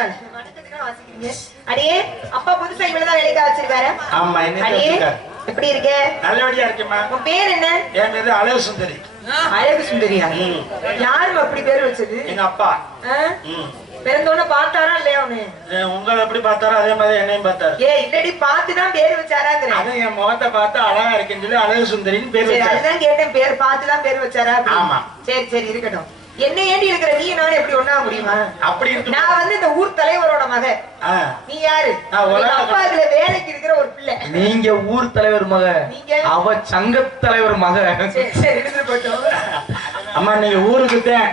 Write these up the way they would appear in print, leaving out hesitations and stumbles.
பரவாயில்ல. அடியே அப்பா புதுசா இவ்வளவுதான் வேலைக்கு வச்சிருக்காரு. ஆமா, அடியே எப்படி இருக்க? நல்லபடியா இருக்கேம்மா. உன் பேர் என்ன? என் பேரு அழகு சுந்தரி. அழகு சுந்தரியா? யாரும் அப்படி பேர் வச்சது? எங்க அப்பா. பிறந்தோன்னு பார்த்தாரா இல்லையா? அவனு உங்களை எப்படி பார்த்தாரோ அதே மாதிரி என்னையும் பார்த்தாரு. இல்லடி பார்த்துதான் பேர் வச்சாராங்கிறேன். அதான் என் முகத்தை பார்த்து அழகா இருக்குன்னு சொல்லி அழகு சுந்தரின்னு பேர் வச்சாரு. அதுதான் கேட்டேன், பேர் பார்த்துதான் பேர் வச்சாரா? ஆமா. சரி சரி இருக்கட்டும். என்ன ஏண்டி இருக்கிற நீ நானும் எப்படி ஒண்ணா முடியுமா? அப்படி இருக்கு. நான் வந்து இந்த ஊர் தலைவரோட மகன். நீ யாரு? அப்பா இதுல வேலைக்கு இருக்கிற ஒரு பிள்ளை. நீங்க ஊர் தலைவர் மக, அவ சங்க தலைவர் மக. சரி இருந்து போட்டோம். அம்மா நீங்க ஊருக்கு தான்.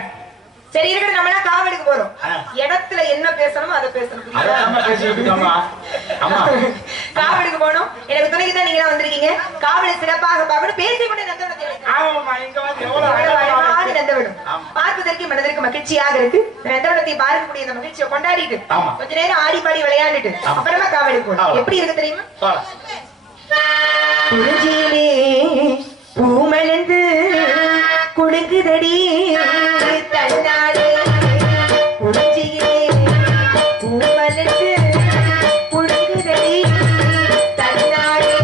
சரி இருக்கட்டும், நம்ம எல்லாம் காவலுக்கு போறோம். இடத்துல என்ன பேசணுமோ அதை பேசணும். காவலுக்கு போனோம். எனக்கு துணைக்கு தான் நீங்க வந்திருக்கீங்க. காவலை சிறப்பாக பார்க்கணும். பேசிக்கொண்டே நந்தவிடும் பார்ப்பதற்கு மனதிற்கு மகிழ்ச்சியாக இருக்கு. நந்தவனத்தை பார்க்கக்கூடிய இந்த மகிழ்ச்சியை கொண்டாடிட்டு கொஞ்ச நேரம் ஆடி பாடி விளையாண்டுட்டு அப்புறமா காவலுக்கு போகணும். எப்படி இருக்கு தெரியுமா? குறிஞ்சியிலே பூமலர்ந்து குடுங்குதடி தன்னாலே. குறிஞ்சியிலே பூமலர்ந்து குடுங்குதடி தன்னாலே.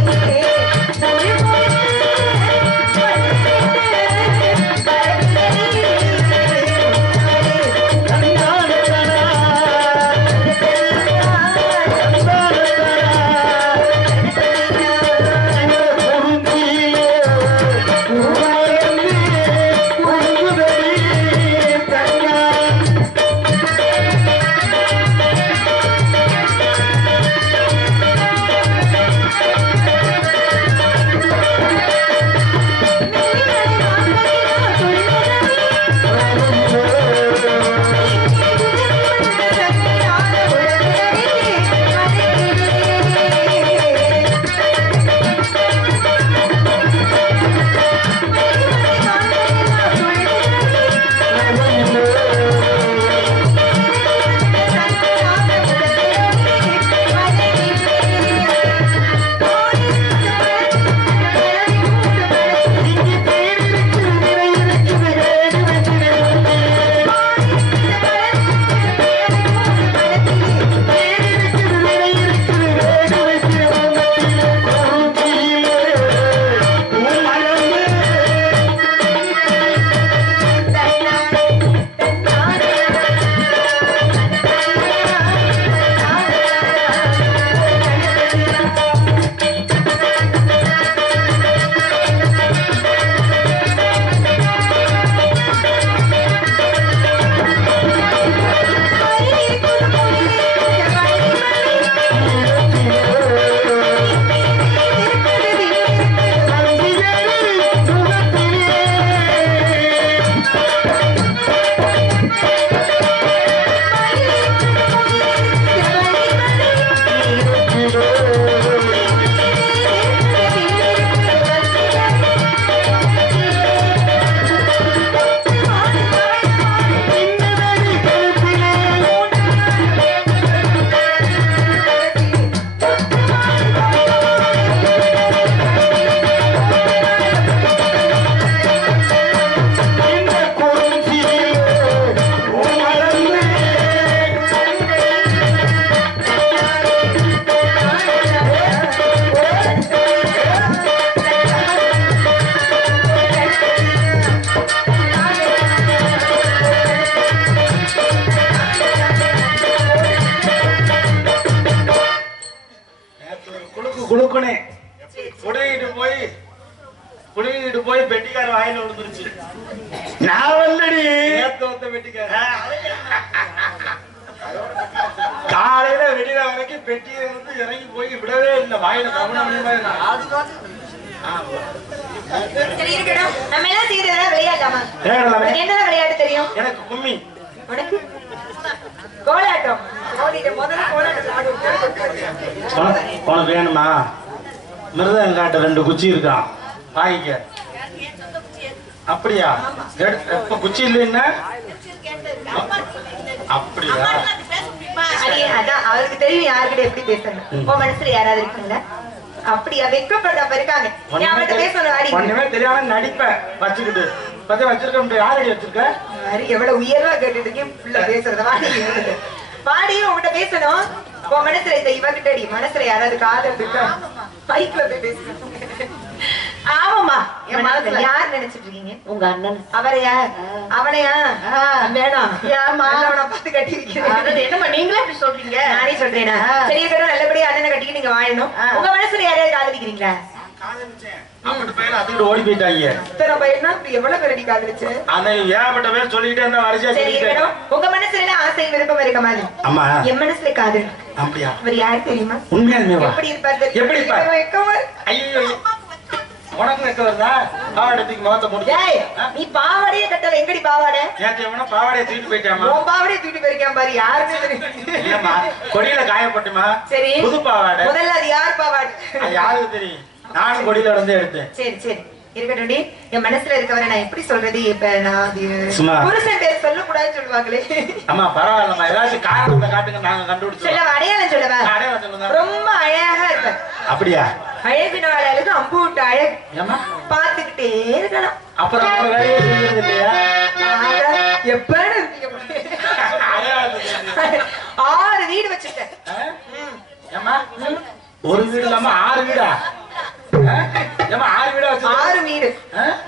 குடிக்கிட்டு போய் பெட்டிக்கார வாயில விழுந்துருச்சு. நான் வந்தடி பெட்டிக்கார காலையில வெளியில வரைக்கும் பெட்டியில இருந்து இறங்கி போய் விடவே இல்லை. வாயில விளையாட்டு தெரியும் எனக்கு. கும்மி கோலாட்டம். உனக்கு வேணுமா? மிருதம் காட்ட 2 குச்சி இருக்கான், வாங்கிக்க. அப்படியா? இப்ப குச்சி இல்லைன்னா அப்படியா? அதான் அவருக்கு தெரியும் யாருக்கிட்ட எப்படி பேசணும். உன் மனசுல யாராவது இருக்காங்க அப்படியா? வெக்கப்படாம இருக்காங்க. ஒண்ணுமே தெரியாம நடிப்பேன் வச்சுக்கிட்டு பத்தி வச்சிருக்க. யாரடி வச்சிருக்க? எவ்வளவு உயர்வா கேட்டுட்டு புள்ள பேசுறதா? பாடி உங்ககிட்ட பேசணும். உன் மனசுல இந்த இவகிட்ட அடி மனசுல யாராவது காதல் இருக்கா? பைக்ல போய் பேசணும். ஆமாமா, என் மனசுல யார் நினைச்சிட்டு இருக்கீங்க? உங்க அண்ணன். அவரையா? அவனையா? வேணாம். ஏமா அவனை பார்த்து கட்டி இருக்கிறேன். என்னம்மா நீங்களே அப்படி சொல்றீங்க? நானே சொல்றேனா? சரி இருக்கட்டும், நல்லபடியா அண்ணனை கட்டிட்டு நீங்க வாழணும். உங்க மனசுல யாரையாவது காதலிக்கிறீங்களா? அப்படி பேர் அதுக்கிட்ட ஓடி போயிட்டாங்க. இத்தனை பையனா எவ்வளவு பேர் அடி காதலிச்சு? அந்த ஏகப்பட்ட பேர் சொல்லிக்கிட்டே இருந்தா வரிசையா சரி சொல்லிக்கிட்டே. இருக்கட்டும், உங்க மனசுல ஆசை விருப்பம் இருக்க மாதிரி ஆமா. என் மனசுல காதல். அப்படியா? அவர் யாரு தெரியுமா? உண்மையாலுமேவா? எப்படி இருப்பார் தெரியுமா? எப்படி இருப்பார்? வெக்கமா? ஐயோ, உனக்கு வைக்க வருதா? பாவாடத்துக்கு முகத்தை முடிச்சு. ஏய், நீ பாவாடையே கட்டல, எங்கடி பாவாடை? நேற்று எவனோ பாவாடையை தூக்கிட்டு போயிட்டாமா? உன் பாவாடையே தூக்கிட்டு போயிருக்கான் பாரு, யாருமே தெரியும். இல்லம்மா, கொடியில காயப்பட்டுமா? சரி, புது பாவாடை. முதல்ல அது யார் பாவாடை? அது யாருக்கு தெரியும்? நானும் கொடியில வந்து எடுத்தேன். சரி சரி இருக்கட்டும்டி. என் மனசுல இருக்கவரை நான் எப்படி சொல்றது? இப்ப நான் அது சும்மா. புருஷன் பேர் சொல்ல கூடாதுன்னு சொல்லுவாங்களே. அம்மா பரவாயில்லம்மா, ஏதாச்சும் காரணத்தை காட்டுங்க, நாங்க கண்டுபிடிச்சோம். சொல்லவா? அடையாளம் சொல்லவா? அடையாளம் சொல்லுங்க. ரொம்ப அழகா இருப்ப. அப்படியா? அழகுனால அழகு, அம்பு விட்டு அழகு. ஏம்மா? பாத்துக்கிட்டே இருக்கலாம். அப்புறம் நம்ம வேலையை செய்யறது இல்லையா? எப்பன்னு 6 வீடு வச்சிருக்கேன். ஏம்மா, ஒரு வீடு இல்லாம 6 வீடா? ஏம்மா 6 வீடா வச்சு? 6 வீடு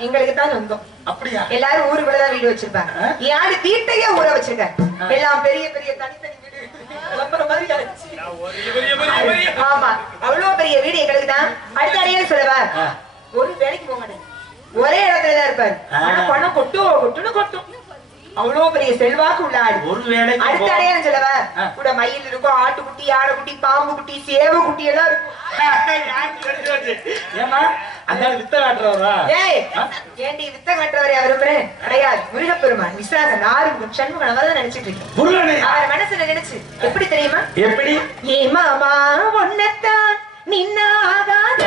எங்களுக்கு தான் சொந்தம். அப்படியா? எல்லாரும் ஊருக்குள்ளதான் வீடு வச்சிருப்பாங்க. யாரு வீட்டையே ஊற வச்சிருக்க எல்லாம் பெரிய பெரிய தனித்தனி வீடு கிளம்புற மாதிரி ஆயிடுச்சு. ஆமா, அவ்வளவு பெரிய வீடு எங்களுக்கு தான். அடுத்த அடையாளம் சொல்லவா? ஒரு வேலைக்கு போக மாட்டேன், ஒரே இடத்துலதான் இருப்பாரு. ஆனா பணம் கொட்டுன்னு கொட்டும். அவ்வளவு பெரிய செல்வாக்கு உள்ள ஆடு. ஒரு வேலைக்கு அடுத்த அடையாளம் சொல்லவா? கூட மயில் இருக்கும், ஆட்டுக்குட்டி, யானைக்குட்டி, பாம்பு குட்டி, சேவ குட்டி எல்லாம் இருக்கும். ஏமா அந்த வித்த காட்டுறவரா? ஏய், ஏண்டி வித்த காட்டுறவரையா விரும்புறேன்? கிடையாது, முருகப்பெருமான் விசாக நாரும் சண்முகன் அவர்தான் நினைச்சிட்டு இருக்கேன். அவர் மனசுல நினைச்சு எப்படி தெரியுமா? எப்படி? ஏ மாமா ஒன்னத்தான் நின்னாகாத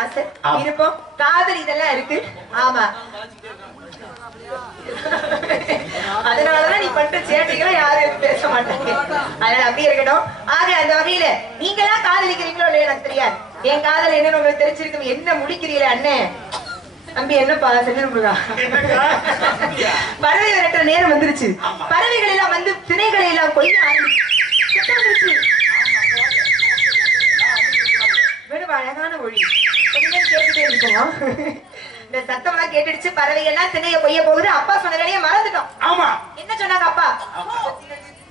ஆசை விருப்பம் காதல் இதெல்லாம் இருக்கு. ஆமா, அதனாலதான் நீ பண்ற சேட்டைகளை யாரும் பேச மாட்டாங்க. அதனால அப்படி இருக்கட்டும். ஆக அந்த வகையில நீங்களா காதலிக்கிறீங்களோ இல்லையா எனக்கு தெரியாது. என் காதல் என்னன்னு உங்களுக்கு தெரிஞ்சிருக்கும். என்ன முடிக்கிறீங்களே அண்ணே தம்பி, என்னப்பா செல்லுங்க. பறவை விரட்டுற நேரம் வந்துருச்சு. பறவைகள் எல்லாம் வந்து திணைகளை எல்லாம் கொய்ய ஆரம்பிச்சு. வெறும் அழகான மொழி கொஞ்சம் கேட்டுட்டே இருக்கோம். இந்த சத்தம் எல்லாம் கேட்டுடுச்சு. பறவை எல்லாம் திணைய கொய்ய போகுது. அப்பா சொன்ன வேலையை மறந்துட்டோம். ஆமா, என்ன சொன்னாங்க அப்பா?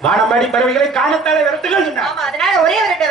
வானமாடி பறவைகளை காணத்தாலே விரட்டுகள் சொன்னாங்க. ஆமா, அதனால ஒரே விரட்டில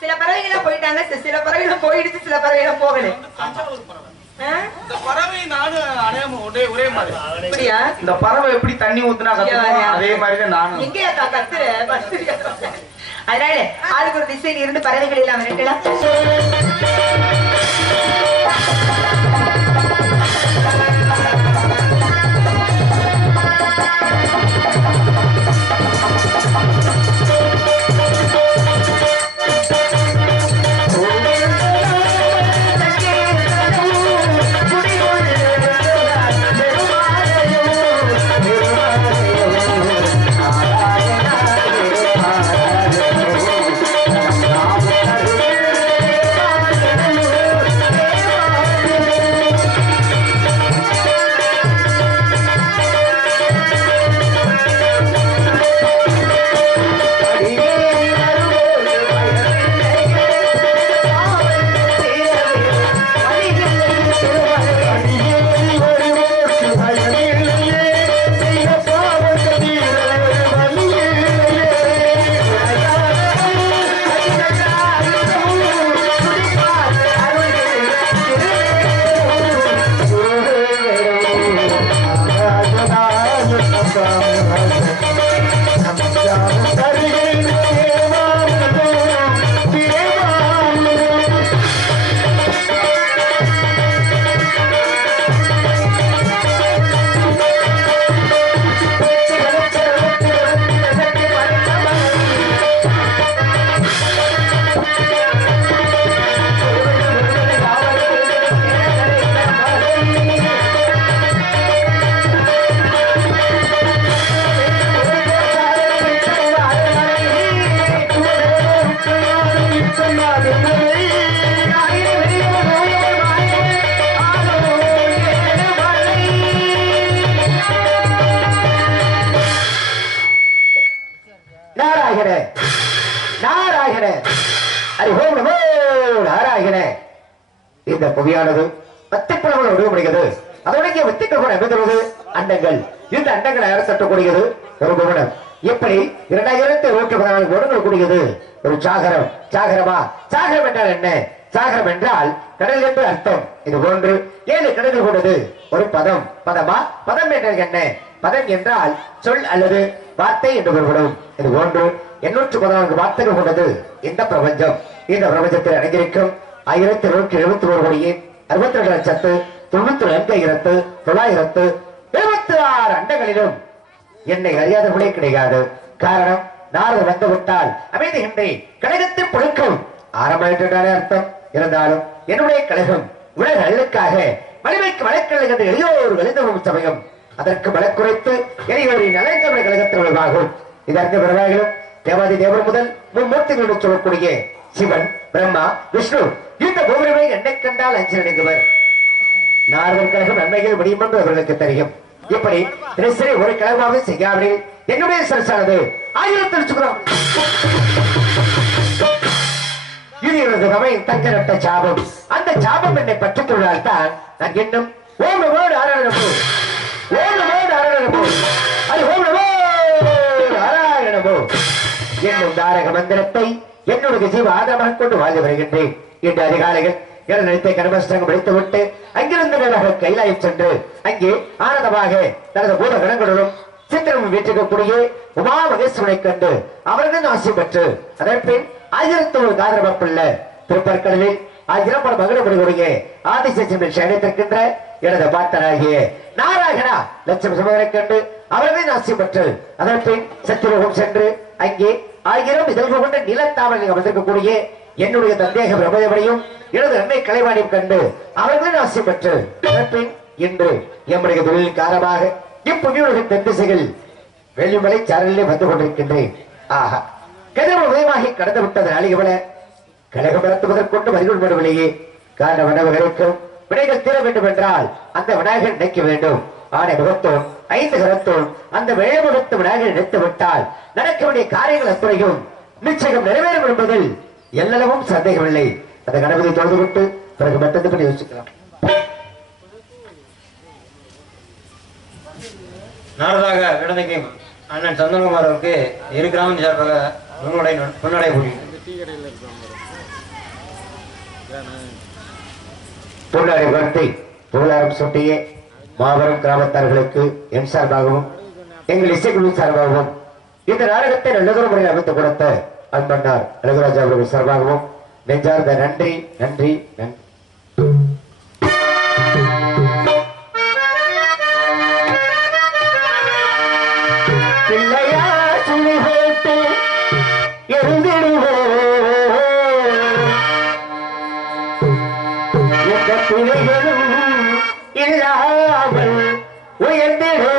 சில பறவைகள் போயிட்டாங்க, சில பறவைகள் போயிடுச்சு, சில பறவைகள் போகல. இந்த பறவை நானும் அடையாம ஒரே மாதிரி. அப்படியா? இந்த பறவை எப்படி தண்ணி ஊத்துனா கத்துறோம் அதே மாதிரிதான் நானும். எங்கயா கத்துற? அதனால ஆளுக்கு ஒரு திசையில் இருந்து பறவைகள் எல்லாம் விரட்டலாம். இந்த புவியானது வத்திப்பழங்கள் உருவப்படுகிறது. அதோடைய வத்திப்பழம் அமைந்துள்ளது அண்டங்கள். இந்த அண்டங்களை அரசட்டக்கூடியது ஒரு புவனம். எப்படி 2024 வருடங்கள் கூடியது ஒரு சாகரம். சாகரமா? சாகரம் என்றால் என்ன? சாகரம் என்றால் கடல் என்று அர்த்தம். இது போன்று 7 கடல்கள் கொண்டது ஒரு பதம். பதமா? பதம் என்றால் என்ன? பதம் என்றால் சொல் அல்லது வார்த்தை என்று பொருள்படும். இது போன்று 814 வார்த்தைகள் கொண்டது இந்த பிரபஞ்சம். இந்த பிரபஞ்சத்தில் அடங்கியிருக்கும் 1271 கோடியே 62,94,972 66 அண்டங்களிலும் என்னை அறியாதவர்களே கிடையாது. காரணம், நாரது வந்துவிட்டால் அமைதியின்றி கழகத்தின் புழுக்கம் ஆரம்பமாயிட்டாலே அர்த்தம். இருந்தாலும் என்னுடைய கழகம் உலக அழுக்காக வலிமைக்கு வழக்கல் என்று எளியோர் எழுந்தவரும் சமயம் அதற்கு வழக்குறைத்து எளியோரின் நலங்கமன கழகத்தில் உருவாகும். இதற்கு பிறவாகிலும் தேவாதி தேவர் முதல் மும்மூர்த்திகளுடன் சொல்லக்கூடிய சிவன், பிரம்மா, விஷ்ணு இந்த மூவருமே என்னை கண்டால் அஞ்சல் அடைந்தவர். நாரதர் கழகம் நன்மைகள் முடியும் என்று அவர்களுக்கு தெரியும். இப்படி தினசரி ஒரு கழகமாக செய்யாமல் என்னுடைய சரசானது 1000 சுக்கரம். இது எனது நமையின் தங்க நட்ட சாபம். அந்த சாபம் என்னை பற்றிக் கொள்ளால் தான் நான் இன்னும் ஓம் நமோ நாராயணமோ, ஓம் நமோ நாராயணமோ, அது ஓம் நமோ நாராயணமோ என்னும் தாரக மந்திரத்தை என்னுடைய ஜீவ ஆதாரமாக கொண்டு வாழ்ந்து வருகின்றேன். இன்று அதிகாலையில் எனது நினைத்த கர்மஸ்தங்கம் படித்துவிட்டு அங்கிருந்த கைலாயம் சென்று அங்கே ஆனந்தமாக தனது பூத கணங்களுடன் சித்திரம் வீட்டிற்கக்கூடிய உமா மகேஸ்வரனை கண்டு அவர்கள் ஆசை பெற்று அதன் பின் 1001 காதரவப்புள்ள திருப்பற்கடலில் 1000 பல மகிழப்படுகிற ஆதிசேஷன் சயனித்திருக்கின்ற எனது பாட்டனாகிய நாராயணா லட்சுமி சுமதனை கண்டு அவர்கள் ஆசை பெற்று அதன் பின் சத்தியலோகம் சென்று அங்கே 1000 இதழ்கள் கொண்ட நிலத்தாவலில் அமர்ந்திருக்கக்கூடிய என்னுடைய தந்தேக பிரபதவரையும் எனது அன்னை கலைவாணியும் கண்டு அவர்களின் ஆசை பெற்று அதன் பின் இன்று எம்முடைய தொழில் காரணமாக இப்புவியுலகின் தென்திசைகள் வெள்ளிமலை சாரலிலே வந்து கொண்டிருக்கின்றேன். ஆஹா, கதிரவ உதயமாகி கடந்து விட்டது நாளிகவன கழகம் நடத்துவதற்கொண்டு வரிகள் விடவில்லையே. காரண வினவுகளுக்கும் விடைகள் தீர வேண்டும் என்றால் அந்த விநாயகர் நினைக்க வேண்டும். ஆணை முகத்தோம் 5 கரத்தோம் அந்த வேழமுகத்து விநாயகர் நினைத்து விட்டால் நடக்க வேண்டிய காரியங்கள் அத்துறையும் நிச்சயம் நிறைவேறும் என்பதில் எல்லளவும் சந்தேகமில்லை. அந்த கணபதி தொழுது விட்டு பிறகு மற்றதை பற்றி யோசிக்கலாம். நாரதாக விடந்தைக்கு அண்ணன் சந்தனகுமார் அவருக்கு இரு கிராமம் சார்பாக முன்னடை கூடி பொன்னாடை வார்த்தை புகழாரம் சூட்டிய மாபெரும் கிராமத்தார்களுக்கு என் சார்பாகவும் எங்கள் இசைக்குழு சார்பாகவும் இந்த நாடகத்தை நல்லதொரு முறையில் அமைத்துக் கொடுத்த அன்பண்ணார் அழகுராஜா அவர்கள் சார்பாகவும் நெஞ்சார்ந்த நன்றி நன்றி நன்றி. பிள்ளையார் சுழி போட்டு எழுந்திடுவோம் எந்த பிள்ளைகளும் இல்லாமல் உயர்ந்திடுவோம்.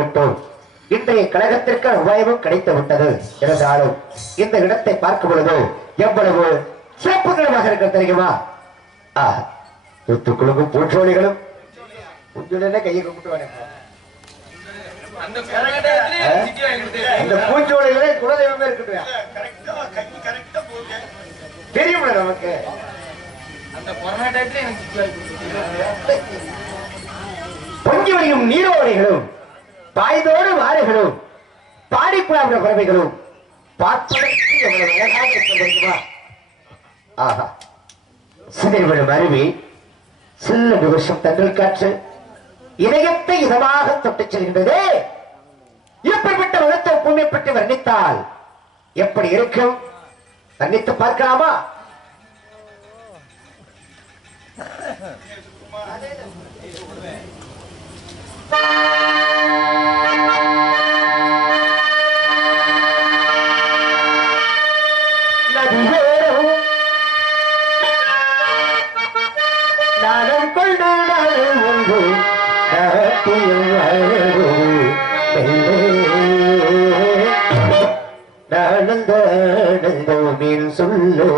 விட்டோம். இன்றைய கழகத்திற்கு உபாயமும் கிடைத்து விட்டது. இருந்தாலும் இந்த இடத்தை பார்க்கும் பொழுது எவ்வளவு சிறப்புகளமாக இருக்க தெரியுமா? தூத்துக்குழுக்கும் பூச்சோழிகளும் உங்களுடைய கையை கும்பிட்டு அந்த பூச்சோழிகளே குலதெய்வமே இருக்கட்டும். தெரியுமா நமக்கு பொங்கி வழியும் நீரோடைகளும் பாய்தோடு வாரைகளும் பாடிக்குழாவுடைய பறவைகளும் பார்ப்பதற்கு எவ்வளவு அழகாக இருக்க முடியுமா? ஆஹா, சிதறிவிடும் அருவி, சில்ல நிமிஷம் தண்ணல் காற்று இதயத்தை இதமாக தொட்டுச் செல்கின்றது. இப்படிப்பட்ட உலகத்தை பூமி பற்றி வர்ணித்தால் எப்படி இருக்கும்? வர்ணித்து பார்க்கலாமா? நானும் கொண்டு ஒன்று நானந்தோமின் சொல்லு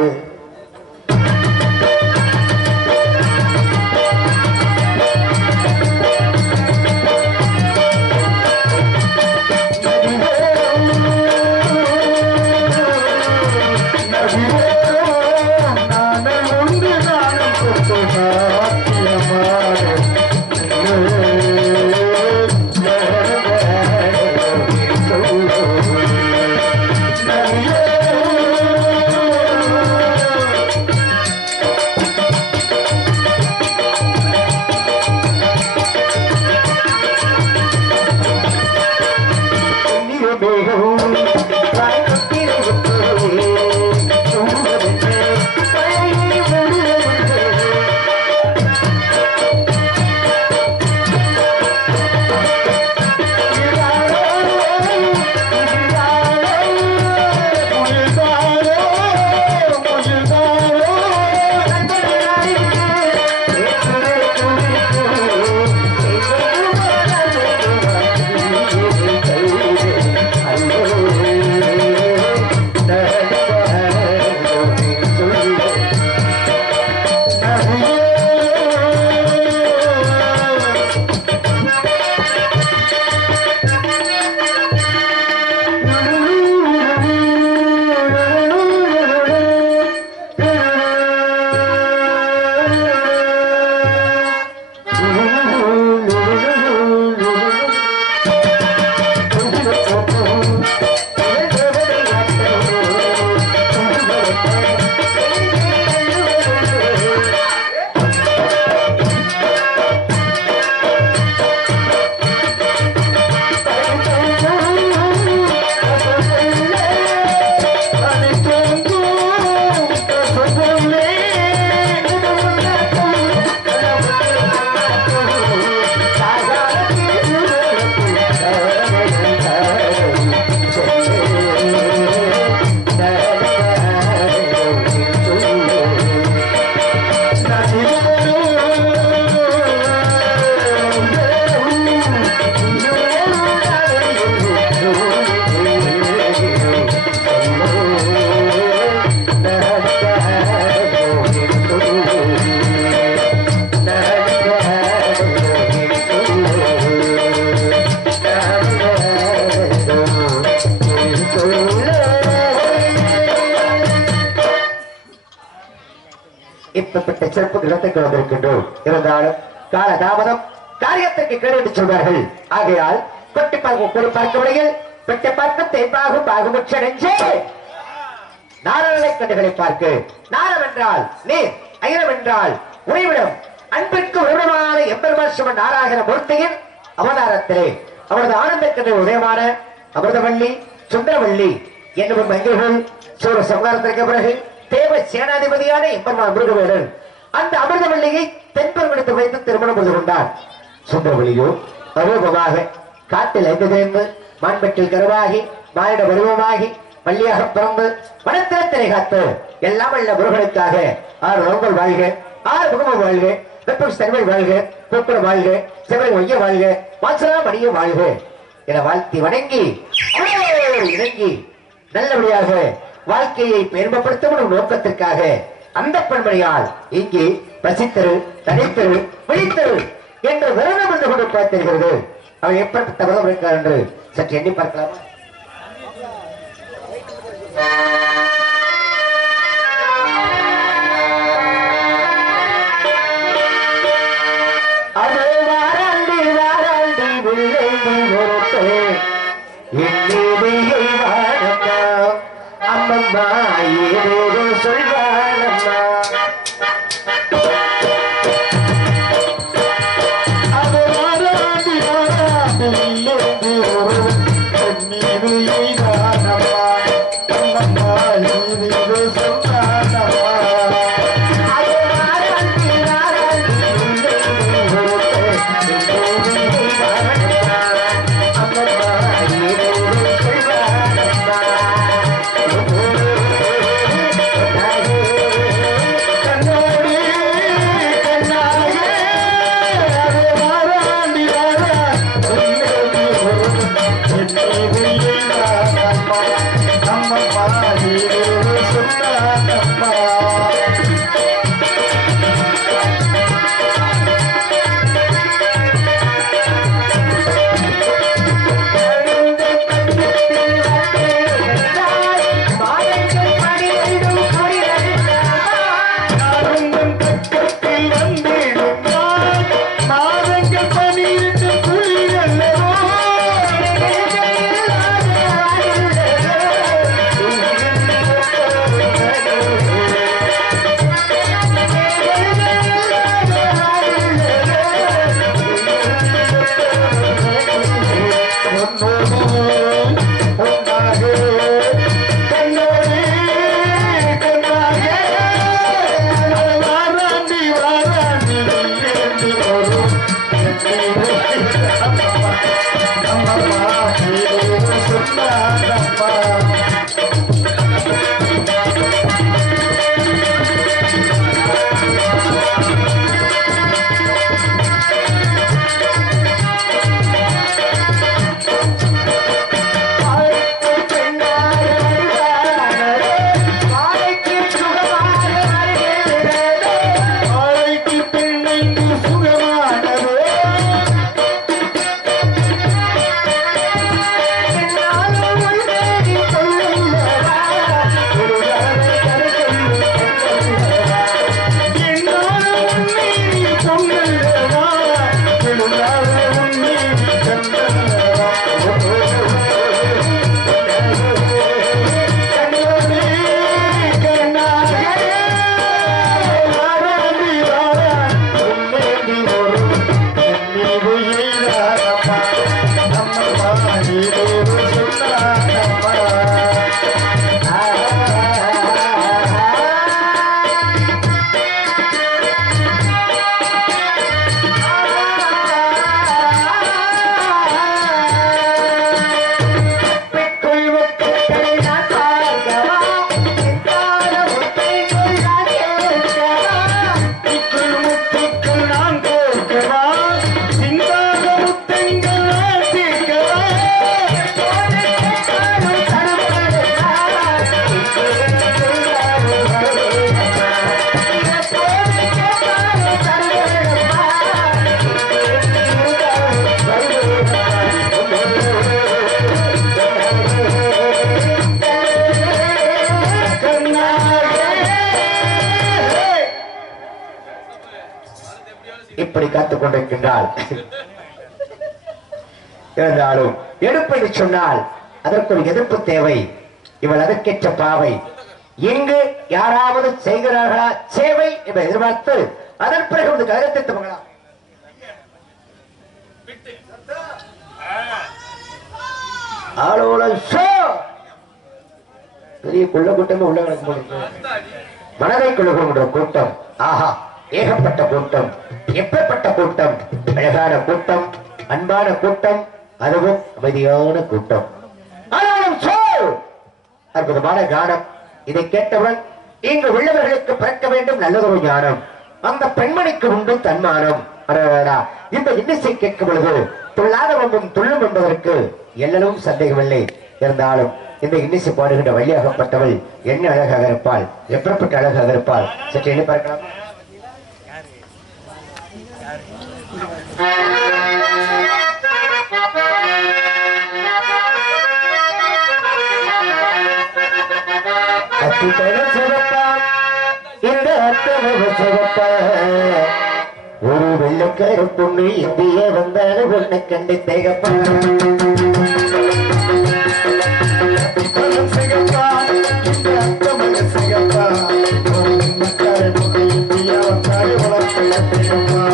இப்பட்ட சிறப்பு இடத்துக்கு வந்திருக்கின்றோம். இருந்தாலும் கால தாமதம் காரியத்திற்கு கேடு சொல்வார்கள். ஆகையால் கொட்டி பார்க்கும் கொடி பார்க்க வழியில் பெட்டை பார்க்க தேன்பாகும் பாகுமுற்ற நெஞ்சே நாரலை கண்டுகளை பார்க்க. நாரம் என்றால் நீர், அகிலம் என்றால் உறைவிடம். அன்பிற்கு உருவமான எம்பெருமான் சிவன் நாராயண மூர்த்தியின் அவதாரத்திலே அவரது ஆனந்த கதை உதயமான அமிர்தவள்ளி சுந்தரவள்ளி என்னும் மங்கைகள் சூர சம்ஹாரத்திற்கு பிறகு தேவ சேனாதிபதியான எம்பெருமான் முருகவேலன் அந்த அமிர்தவள்ளியை தென்பெருமிடத்து வைத்து திருமணம் செய்து கொண்டார். சுந்தரவள்ளியோ அரூபமாக காட்டில் ஐந்து தேர்ந்து மான்பெட்டில் கருவாகி மானிட வடிவமாகி பள்ளியாக பிறந்து வனத்திரத்தினை காத்து எல்லாம் உள்ள முருகனுக்காக 6 நோங்கள் வாழ்க, 6 குடும்பம் வாழ்க, வெப்பம் தன்மை வாழ்க, பூக்குளம் வாழ்க, செவரை ஒய்ய வாழ்க, வாசலா மணிய வாழ்க என வாழ்த்தி வணங்கி இணங்கி நல்லபடியாக வாழ்க்கையை பெருமைப்படுத்தும் நோக்கத்திற்காக அந்த பெண்மணியால் இங்கே பசித்தரு தனித்தரு விழித்தரு என்று விரதம் இருந்து கொண்டு பார்த்திருக்கிறது. அவன் எப்படிப்பட்ட விரதம் இருக்கிறார் என்று சற்று எண்ணி பார்க்கலாமா? அது வாராண்டி வாராண்டி வில்லை ஒருத்தே என்னிடையை வாழம்மா அம்மம்மா ஏதோ சொல்வாளம்மா. அது வாராண்டி வாராண்டி வில்லை என்னிடையை வாழம்மா அம்மம்மா ஏதோ சொல்வாளம்மா. இப்படி காத்துக் கொண்டிருக்கின்றாள். இருந்தாலும் எடுப்பது சொன்னால் அதற்கு ஒரு எதிர்ப்பு தேவை. இவள் அதற்கேற்ற பாவை. எங்கு யாராவது செய்கிறார்களா சேவை என்று எதிர்பார்த்து அதன் பிறகு ஒரு கருத்தை துவங்கலாம். பெரிய கொள்ள கூட்டமே உள்ள மனதை கொள்ளுகின்ற கூட்டம். ஆஹா, ஏகப்பட்ட கூட்டம், எப்பேற்பட்ட கூட்டம்! அழகான கூட்டம், அன்பான கூட்டம், அதுவும் அமைதியான கூட்டம். ஆனாலும் அற்புதமான ஞானம். இதை கேட்டவன் இங்கு உள்ளவர்களுக்கு பிறக்க வேண்டும் நல்லதொரு ஞானம். அந்த பெண்மணிக்கு உண்டு தன்மானம். இந்த இன்னிசை கேட்கும் பொழுது துள்ளாத வம்பும் துள்ளும் என்பதற்கு எல்லளவும் சந்தேகமில்லை. இருந்தாலும் இந்த இன்னிசை பாடுகின்ற வழியாகப்பட்டவள் என்ன அழகாக இருப்பாள், எப்படிப்பட்ட அழகாக இருப்பாள், சற்று எண்ணி பார்க்கலாம். இந்த சிவப்பா ஒரு வெள்ளக்கார பொண்ணு இந்திய வந்தாலும் ஒண்ணு கண்டு தேகப்பா சிகப்பா இந்த அத்தமக சிகப்பா ஒரு வெள்ளக்கார பொண்ணு இந்தியா வந்தாலும் உலகத்துல தேகப்பா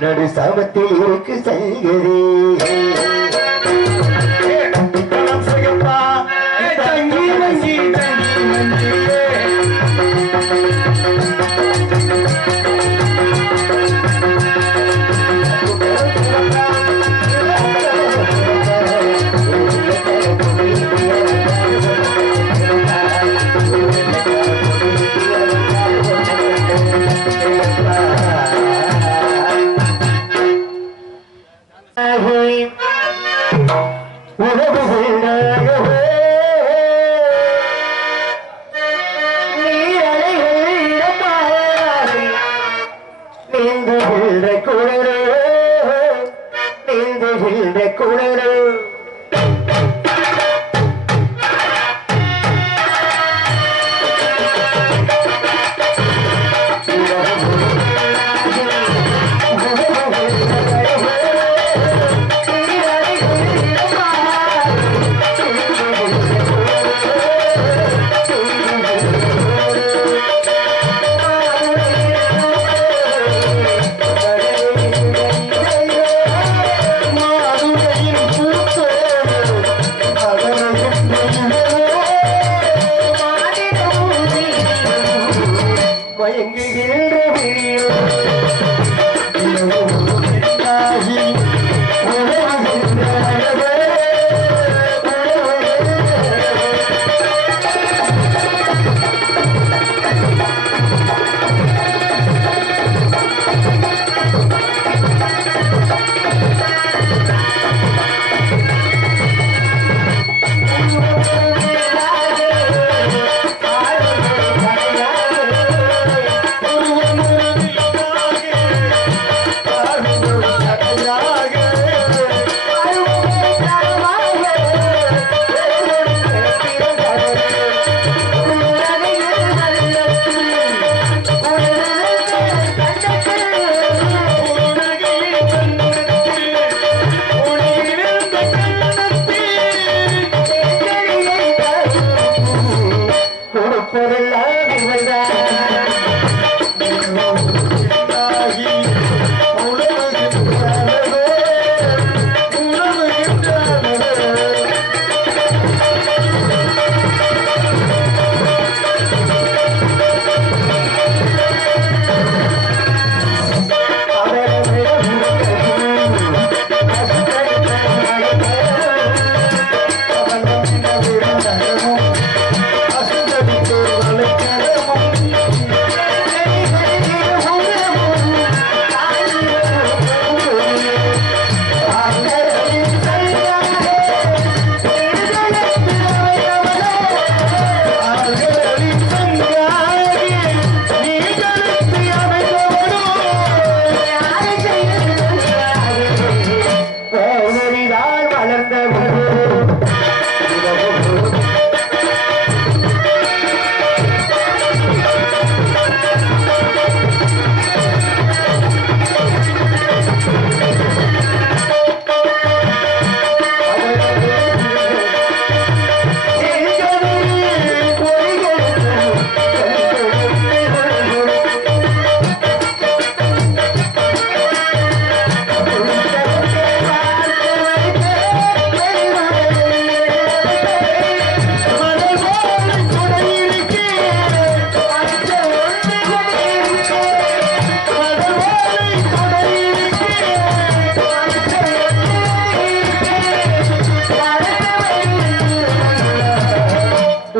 நடு சாபத்தில் இருக்கு சங்கரே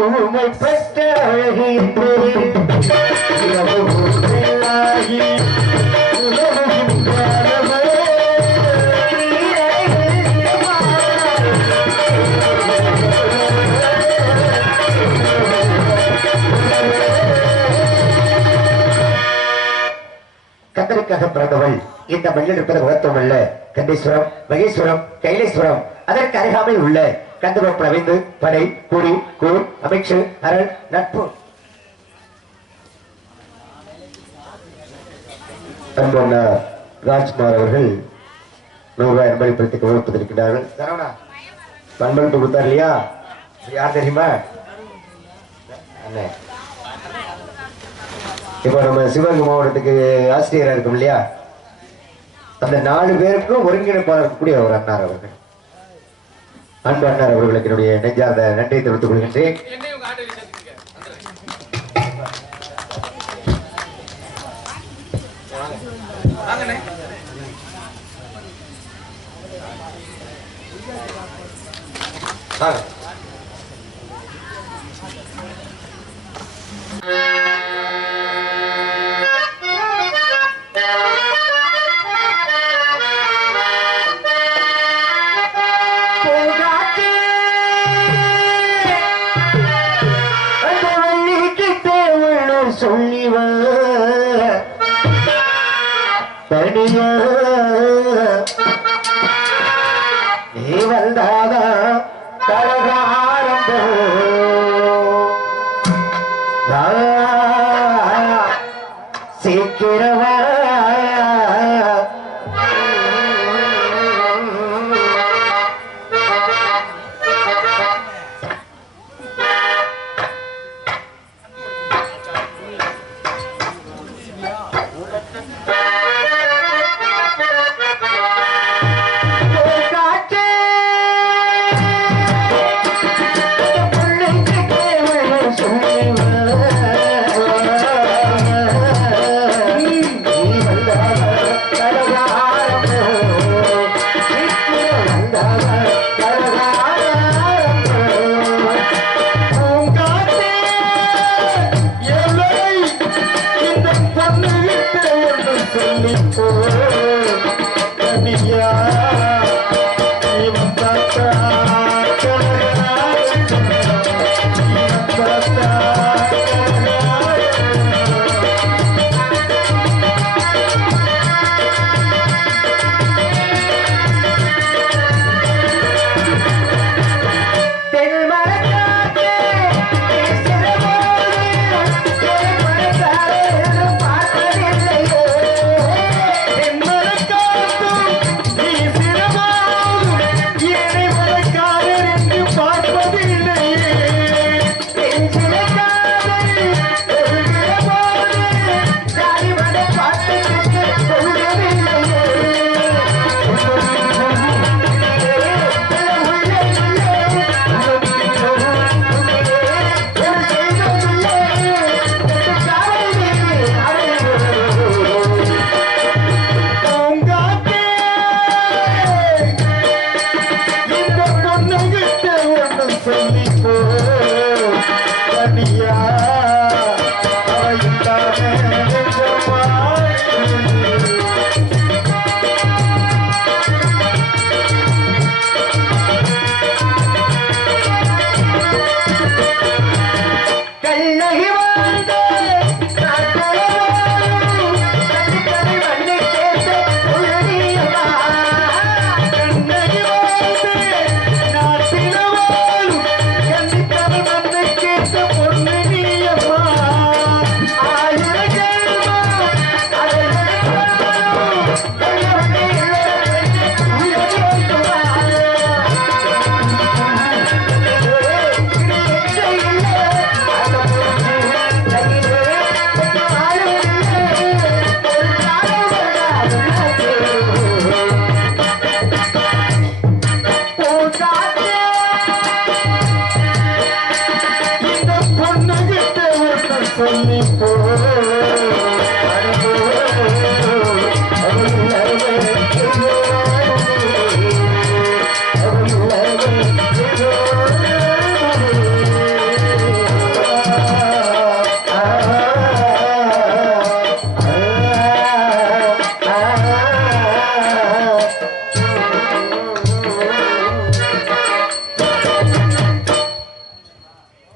உமை பெற்ற அழகி கத்தருக்காக பிறந்தவள் இந்த மண்ணில் இருப்பது மகத்துவமல்ல கந்தேஸ்வரம் மகேஸ்வரம் கைலேஸ்வரம் அதற்கு அருகாமையில் உள்ள கந்தபுரம் பிரவிந்து படை கூடி கூர் அமைச்சு அரண் நட்பு அன்பண்ணா ராஜ்குமார் அவர்கள் 100 ரூபாய் அன்பளிப்பதற்கு கொடுத்திருக்கிறார்கள். சரவணா அன்பளிப்பு கொடுத்தார் இல்லையா? யார் தெரியுமா? அண்ணே இப்போ நம்ம சிவகங்கை மாவட்டத்துக்கு ஆசிரியராக இருக்கும் இல்லையா, அந்த 4 பேருக்கும் ஒருங்கிணைப்பாளர் இருக்கக்கூடிய ஒரு அண்ணார் அவர்கள். அன்பு அண்ணார் அவர்களுக்கு என்னுடைய நெஞ்சார்ந்த நன்றியை தெரிவித்துக் கொள்கின்றேன். சொல்லிவ தனிய நீ வந்தாத கலகாரம்போ சீக்கிரவா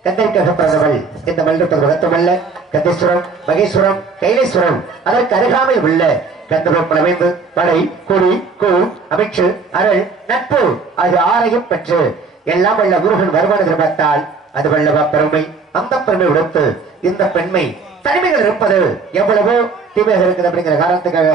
கந்தரிக்காக பிறந்தவள் இந்த மல்லிருப்பது மட்டுமல்ல கந்தேஸ்வரம் மகேஸ்வரம் கைலேஸ்வரம் அதற்கு அருகாமையில் உள்ள கந்தபுரம் பலமைந்து படை கொடி கூழ் அமைச்சு அருள் நட்பு அது ஆரையும் பெற்று எல்லாம் வல்ல முருகன் வருமான திரும்பத்தால் அது வல்லவா பெருமை அந்த பெருமை உடுத்து இந்த பெண்மை தனிமைகள் இருப்பது எவ்வளவோ தீமையாக இருக்குது அப்படிங்கிற காரணத்துக்காக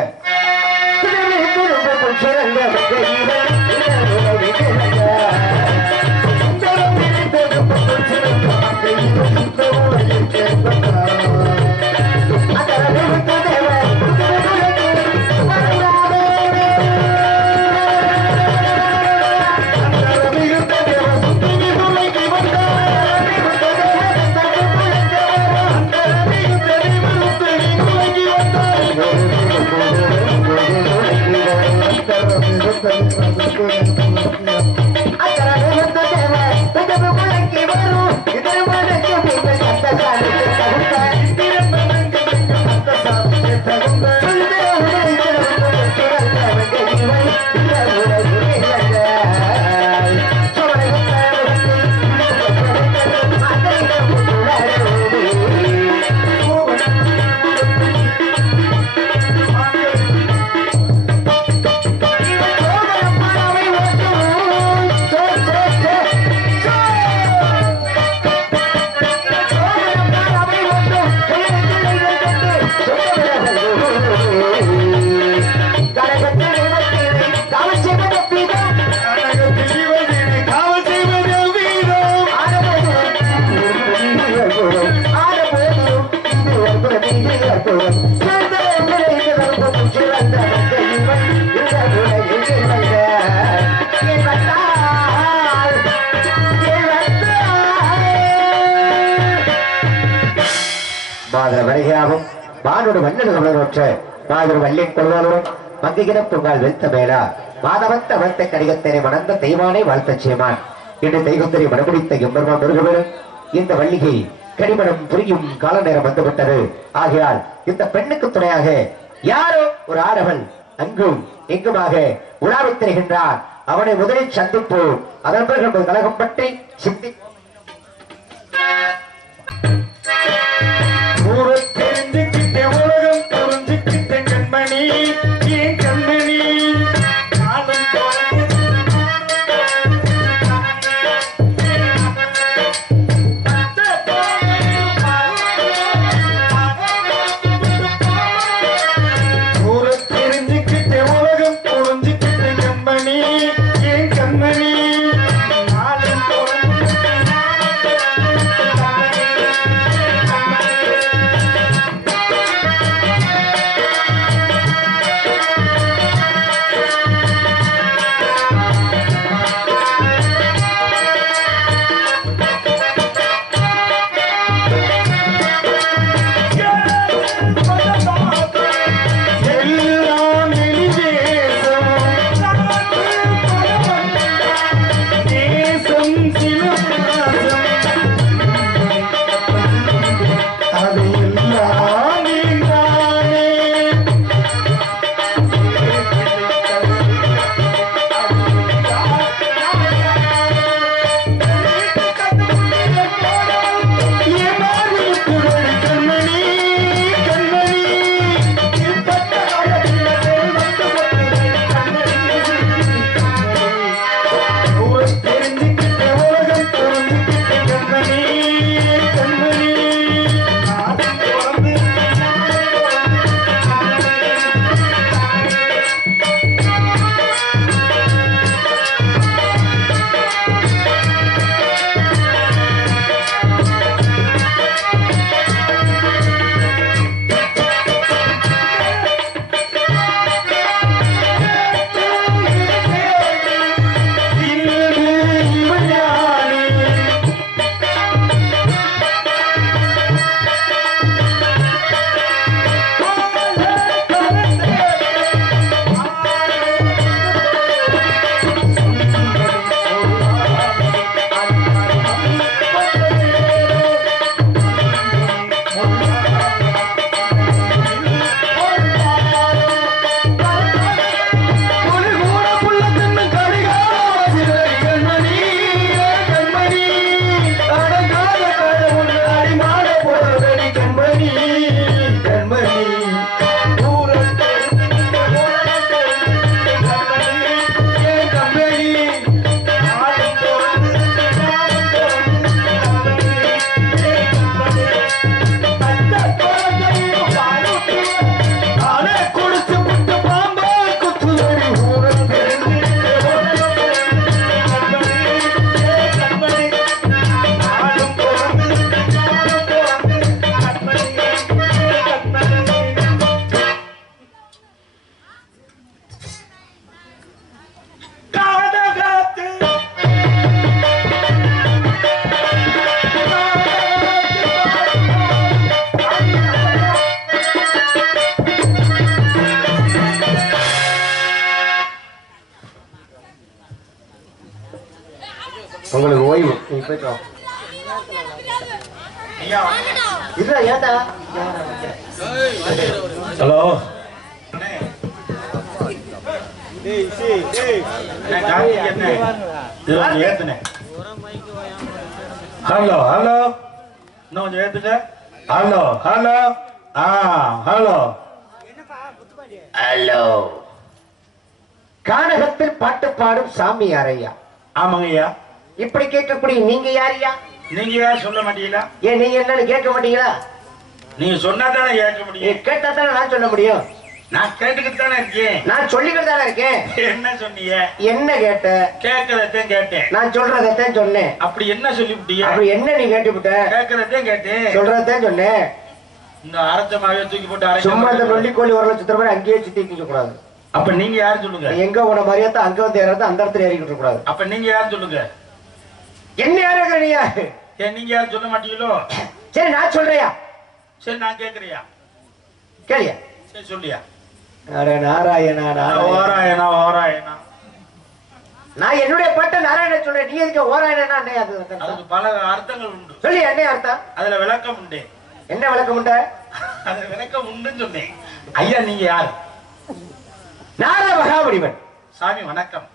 வருகையாகும் வானோடு வண்ணொற்ற மாதொரு வல்லின் கொள்வாளோடும் மங்கையின பொங்கல் வெல்த்த மேலா மாதவத்த அவர்த்த கடிகத்தினை மணந்த தெய்வானை வாழ்த்த செய்வான் என்று தெய்வத்தினை மனமுடித்த எம்பெருமான் முருகவேலும் இந்த வள்ளிகை கனிமணம் புரியும் கால நேரம் வந்துவிட்டது. ஆகையால் இந்த பெண்ணுக்கு துணையாக யாரோ ஒரு ஆடவன் அங்கும் எங்குமாக உலாவித் திரிகின்றார். அவனை முதலில் சந்திப்போம். அதன் பிறகு கழகம் பற்றி சிந்தி உலகம் புரிஞ்சுக்கிட்ட கண்மணி ஏன் கண்மணி தெரிஞ்சுக்கிட்ட உலகம் புரிஞ்சுக்கிட்ட கண்மணி ஏன் கண்மணி நாளும் போயிட்டோம். ஐயா இல்ல ஏண்டா ஹலோ ஏத்துனேன். ஹலோ ஹலோ இன்னும் கொஞ்சம் ஏத்துக்க. Hello hello hello hello. கானகத்தில் பாட்டு பாடும் சாமி யாரையா? ஆமாங்க ஐயா. இப்படி கேட்கக்கூடிய நீங்க யாரையா? நீங்க யாரும் சொல்ல மாட்டீங்களா? ஏன் நீங்க என்னன்னு கேட்க மாட்டீங்களா? நீங்க சொன்னா தானே கேட்க முடியும். கேட்டா தானே நான் சொல்ல முடியும். நான் கேட்டுக்கிட்டு தானே இருக்கேன். நான் சொல்லிக்கிட்டு தானே இருக்கேன். என்ன சொன்னீங்க? என்ன கேட்ட? கேட்கறதையும் கேட்டேன். நான் சொல்றதைத்தான் சொன்னேன். அப்படி என்ன சொல்லிவிட்டீங்க? அப்படி என்ன நீ கேட்டுவிட்ட? கேட்கறதையும் கேட்டேன். சொல்றதைத்தான் சொன்னேன். இந்த அரைச்சமாவே தூக்கி போட்டு சும்மா இந்த அரைச்ச நொல்லிக்கோழி ஒரு லட்சம் ரூபாய் அங்கேயே சுத்தி வைக்க கூடாது. அப்ப நீங்க யாரும் சொல்லுங்க. எங்க உன மாதிரியாத்தான் அங்க வந்து ஏறது அந்த இடத்துல ஏறிக்கிட்டு கூடாது. அப்ப நீங்க யாரும் சொல்லுங்க. என்ன யாரு நீயா? ஏன் நீங்க யாரும் சொல்ல மாட்டீங்களோ? சரி நான் சொல்றியா? சரி நான் கேக்குறியா? கேளியா? சரி சொல்லியா? அட நாராயணா நாராயணா. ஓராயனா ஓராயனா. நான் என்னுடைய பாட்ட நாராயண சொல்றேன். நீ எதுக்கு ஓராயணா? அதுக்கு பல அர்த்தங்கள் உண்டு. சொல்லி என்ன அர்த்தம்? அதுல விளக்கம் உண்டு. என்ன விளக்கம் உண்ட? அதுல விளக்கம் உண்டுன்னு சொன்னேன். ஐயா நீங்க யாரு? நாரத மகாமுனிவன். சாமி வணக்கம்.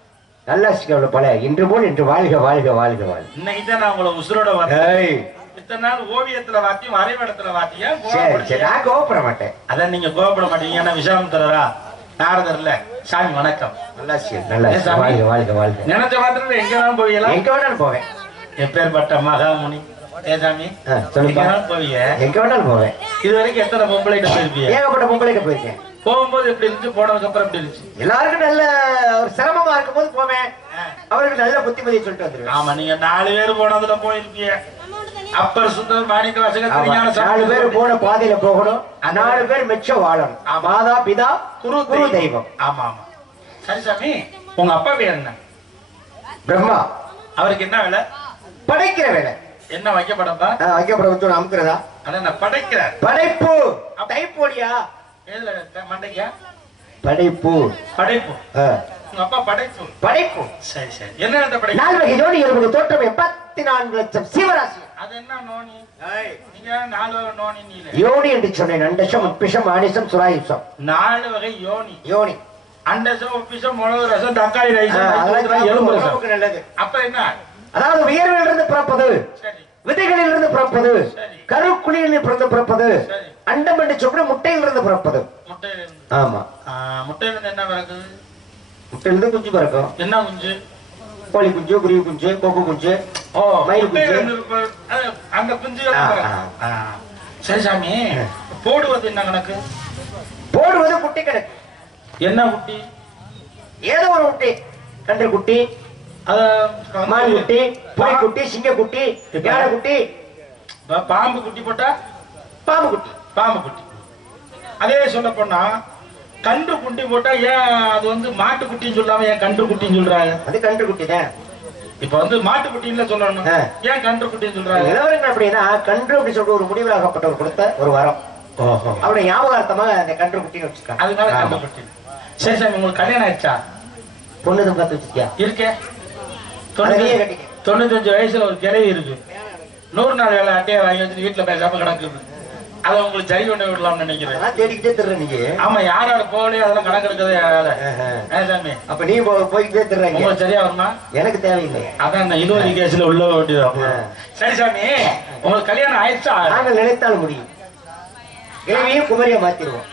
நல்லா சிக்கல போல இன்று போல் இன்று வாழ்க வாழ்க வாழ்க வாழ்க. இன்னைக்கு தான் நான் உங்களை உசுரோட வரேன். இத்தனை நாள் ஓவியத்துல வாத்தியும் வரைபடத்துல வாத்தியும். சரி சரி நான் கோபப்பட மாட்டேன். அதான் நீங்க கோபப்பட மாட்டீங்க. ஏன்னா விசாமத்தரா நாரதர்ல. சாமி வணக்கம். நல்லா நல்லா வாழ்க வாழ்க வாழ்க. நினைச்ச மாத்திரம் எங்க வேணாலும் போவீங்களா? எங்க வேணாலும் போவேன். எப்பேற்பட்ட மகாமுனி ஏசாமி சொல்லுங்க. போவீங்க? எங்க வேணாலும் போவேன். இது வரைக்கும் எத்தனை பொம்பளைகிட்ட போயிருப்பீங்க? ஏகப்பட்ட பொம்பளைகிட்ட போயிருக்கேன். போகும்போது எப்படி இருந்துச்சு, போனதுக்கு அப்புறம் எப்படி இருந்துச்சு? எல்லாருக்கும் நல்ல ஒரு சிரமமா இருக்கும் போது போவேன். அவருக்கு நல்ல புத்திமதியை சொல்லிட்டு வந்துருவேன். ஆமா நீங்க 4 பேர் போனதுல போயிருப்பீங்க. அப்பர் சுந்தர் மாணிக்க வாசகர் 4 பேர் போன பாதையில போகணும். 4 பேர் மிச்சம் வாழணும். மாதா பிதா குரு தெய்வம். ஆமா ஆமா. சரி சாமி உங்க அப்பா பேர் என்ன? பிரம்மா. அவருக்கு என்ன வேலை? படைக்கிற வேலை. என்ன வைக்கப்படப்பா? வைக்கப்பட வச்சு அமுக்கிறதா? அதான் படைக்கிறார். படைப்பு. டைப்போடியா? எதுல மண்டைக்கா? படைப்பு. படைப்பு. உங்க அப்பா படைப்பு. படைப்பு. சரி சரி. என்ன படைப்பு? 4 வகை ஜோடி இருபது தோற்றம் 84 லட்சம் சிவராசி. அது என்ன நோனி? நீங்க 4 வகை நோனி நீல. யோனி என்று சொன்னேன். அண்டசம் உட்பிஷம் ஆனிசம் சுராயுசம். 4 வகை யோனி. யோனி. அண்டசம் உட்பிஷம் மிளகு ரசம் தக்காளி ரசம் எலும்பு ரசம். நல்லது. அப்ப என்ன? அதாவது உயர்வில் இருந்து பிறப்பது, சரி விதைகளில் இருந்து பிறப்பது, கருக்குழியில் பிறந்து பிறப்பது, அண்டம் என்று சொல்லி முட்டையில் இருந்து பிறப்பது. முட்டையில இருந்து. ஆமா. முட்டையில இருந்து என்ன பிறக்குது? முட்டையில இருந்து குஞ்சு பிறக்கும். என்ன குஞ்சு? கோழி குஞ்சு, குருவி குஞ்சு, கொக்கு குஞ்சு, மயில் குஞ்சு. அந்த குஞ்சு. சரி சாமி போடுவது என்ன கணக்கு? போடுவது குட்டி கணக்கு. என்ன குட்டி? ஏதோ ஒரு குட்டி. கன்று குட்டி, மான் குட்டி, புலி குட்டி, சிங்க குட்டி, யானை குட்டி. பாம்பு குட்டி போட்டா பாம்பு குட்டி. பாம்பு குட்டி. அதே சொல்ல போனா கன்று குட்டி போட்டா ஏன் அது வந்து மாட்டு குட்டின்னு சொல்லாம ஏன் கன்று குட்டின்னு சொல்றாங்க? அது கன்று குட்டி தான். இப்ப வந்து மாட்டு குட்டின்னு சொல்லணும். ஏன் கன்று குட்டின்னு சொல்றாங்க? நிலவரங்கள் அப்படின்னா கன்று அப்படி சொல்லிட்டு ஒரு முடிவிலாகப்பட்டவர் கொடுத்த ஒரு வரம். அவருடைய ஞாபகார்த்தமாக அந்த கன்று குட்டின்னு வச்சிருக்காங்க. அதனால கன்று குட்டி. சரி சாமி உங்களுக்கு கல்யாணம் ஆயிடுச்சா? பொண்ணு தான் பார்த்து வச்சிருக்கியா? இருக்கேன். 95 வயசுல ஒரு கிளவி இருக்கு. 100 நாள் வேலை அட்டையை வாங்கி வச்சு வீட்டுல பேசாம கிடக்குது. அதை உங்களுக்கு சரி பண்ணி விடலாம்னு நினைக்கிறேன். தேடிக்கிட்டே தர்ற நீங்க. ஆமா யாரோட போகலையே அதெல்லாம் கணக்கு எடுக்கிறதே சாமி. அப்ப நீ போய்கிட்டே தர்றீங்க. உங்களுக்கு சரியா வருமா? எனக்கு தேவையில்லை. அதான் 20 கேஸ்ல உள்ள வேண்டியது. சரி சாமி உங்களுக்கு கல்யாணம் ஆயிடுச்சா? நாங்கள் நினைத்தால் முடியும். கிழவியும் குமரியை மாத்திடுவோம்.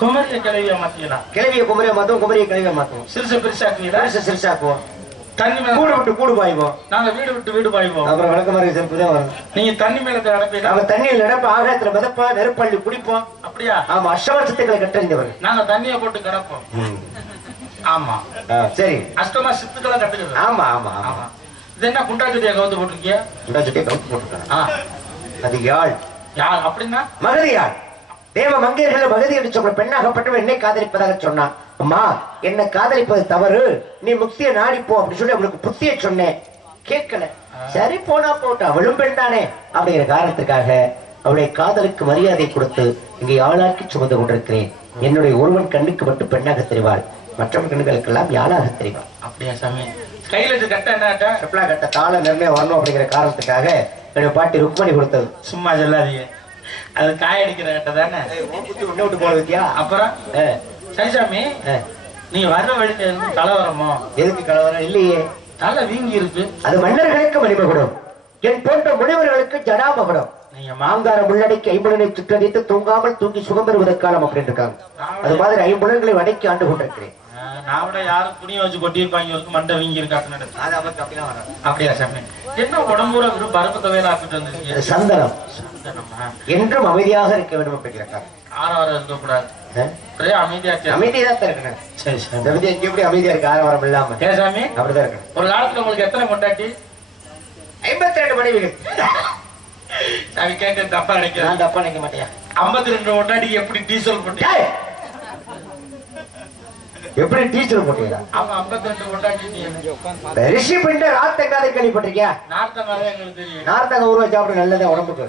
குமரிய கிளவியா மாத்திக்கலாம். கிழவிய குமரியை மாத்துவோம், குமரியை கிழவியை மாத்துவோம். சிறுசு பெருசாக்குவீங்களா? சிறுசாக்குவோம். தண்ணி மேல கூடு விட்டு கூடு பாய்வோம். நாங்க வீடு விட்டு வீடு பாய்வோம். அப்புறம் விளக்கமாரி செருப்பு தான் வரும். நீங்க தண்ணி மேல நடப்பீங்க. நம்ம தண்ணியில் நடப்ப ஆகாயத்துல மிதப்பா நெருப்பள்ளி குடிப்போம். அப்படியா? ஆமா. அஷ்டவர்ஷத்துக்களை கற்றறிந்தவர். நாங்க தண்ணியை போட்டு கிடப்போம். ஆமா சரி. அஷ்டமா சித்துக்களை கட்டுக்கிறது. ஆமா ஆமா ஆமா. இது என்ன குண்டாச்சட்டியா கவுத்து போட்டிருக்கிய? குண்டாச்சட்டியை கவுத்து போட்டுருக்காங்க. அது யாழ். யார் அப்படின்னா? மகதி யாழ். தேவ மங்கையர்கள் மகதி என்று சொல்ற பெண்ணாகப்பட்டவன் என்னை காதலிப்பதாக சொன்னான். அம்மா என்னை காதலிப்பது தவறு, நீ முக்தியை நாடிப்போ அப்படி சொல்லி அவளுக்கு புத்திய சொன்னேன். கேட்கல. சரி போனா போட்டு அவளும் பெண் தானே அப்படிங்கிற காரணத்துக்காக அவளுடைய காதலுக்கு மரியாதை கொடுத்து இங்கே ஆளாக்கி சுமந்து கொண்டிருக்கிறேன். என்னுடைய ஒருவன் கண்ணுக்கு மட்டும் பெண்ணாக தெரிவாள், மற்றவன் கண்ணுகளுக்கெல்லாம் யாழாக தெரிவாள். அப்படியா சாமி? கையில வச்சு கட்ட என்ன செப்பலா கட்ட தாள நிர்ணயம் வரணும் அப்படிங்கிற காரணத்துக்காக என்னுடைய பாட்டி ருக்மணி கொடுத்தது. சும்மா சொல்லாதீங்க, அது காய அடிக்கிற கட்ட தானே. உன்னை விட்டு போல வைத்தியா. அப்புறம் சரிசாமி, நீ வர்ற வழியில இருந்து கலவரமோ? எதுக்கு கலவரம் இல்லையே, தலை வீங்கி இருக்கு. அது மன்னர்களுக்கு மணிமகுடம், என் போன்ற முனிவர்களுக்கு ஜடாமகுடம். நீங்க மாங்கார முள்ளடைக்கு ஐம்புலனை சுற்றடித்து தூங்காமல் தூங்கி சுகம் பெறுவதற்காலம் அப்படின்னு இருக்காங்க. அது மாதிரி ஐம்புலன்களை அடக்கி ஆண்டு கொண்டிருக்கிறேன். நான் விட யாரும் துணியை வச்சு கொட்டியிருப்பாங்க, மண்டை வீங்கி இருக்காங்க. அப்படியா சாமி? என்ன உடம்பூர பருப்பு தொகையில ஆக்கிட்டு வந்துருக்கீங்க? சந்தனம். என்றும் அமைதியாக இருக்க வேண்டும் அப்படிங்கிறாங்க. ஆரவாரம் இருக்கக்கூடாது, அமைதியா தான் இருக்கணும். சரி சரி, எப்படி அமைதியா இருக்கு ஆரவாரம் இல்லாம? சாமி அப்படிதான் இருக்கு. ஒரு காலத்துல உங்களுக்கு எத்தனை கொண்டாட்டி? 52 மனைவிகள். சாமி கேட்க தப்பா நினைக்கிறேன். நான் தப்பா நினைக்க மாட்டேன். 52 கொண்டாட்டிக்கு எப்படி டீசல் போட்டீங்க? எப்படி டீச்சர் போட்டீங்க? ஆமா, 52 கொண்டாட்டி. ரிஷி பிண்ட ராத்தங்காதை கேள்விப்பட்டிருக்கியா? நார்த்தங்காதான் எங்களுக்கு தெரியும். நார்த்தங்க ஊற சாப்பிட நல்லதா உடம்புக்கு.